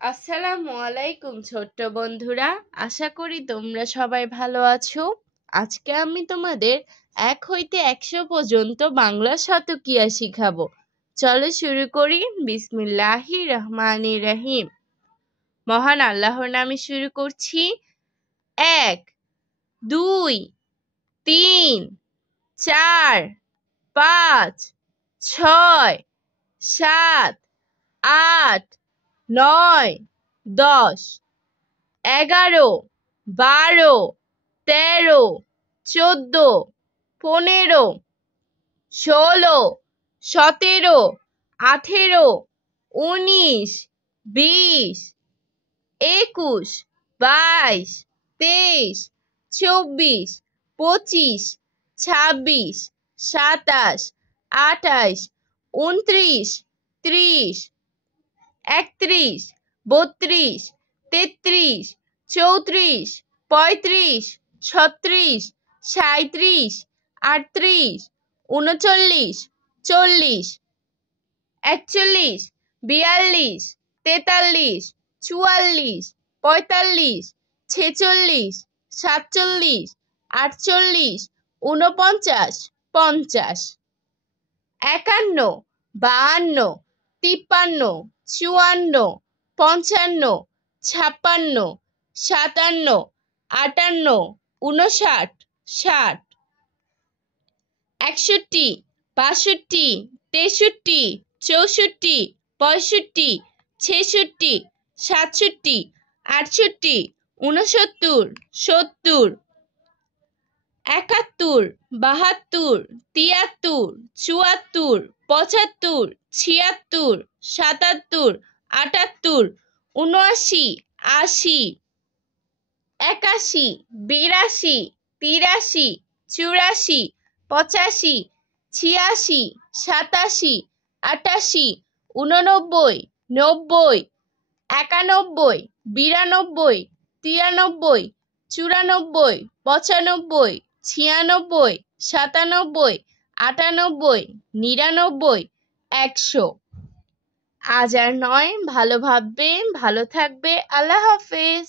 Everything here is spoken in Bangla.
আসসালামু আলাইকুম ছোট্ট বন্ধুরা, আশা করি তোমরা সবাই ভালো আছো। আজকে আমি তোমাদের 1 হইতে 100 পর্যন্ত বাংলা শতকিয়া শিখাবো। চলো শুরু করি। বিসমিল্লাহির রহমানির রহিম। মহান আল্লাহর নামে শুরু করছি। 1 2 3 4 5 6 7 8 9 10 11 12 13 14 15 16 17 18 19 20 21 22 23 24 25 26 27 28 29 30 31 32 33 34 35 36 37 38 39 40 41 42 43 44 45 46 47 48 49 50 51 52 53 54 55 56 57 58 59 60 61 62 63 64 65 66 67 68 69 70 71 72 73 74 75 76 77 78 79 80 81 82 83 84 85 86 87 88 89 90 91 92 93 94 95 96 97 98 99 100। আজ আর নয়, ভালো ভাববে, ভালো থাকবে। আল্লাহ হাফেজ।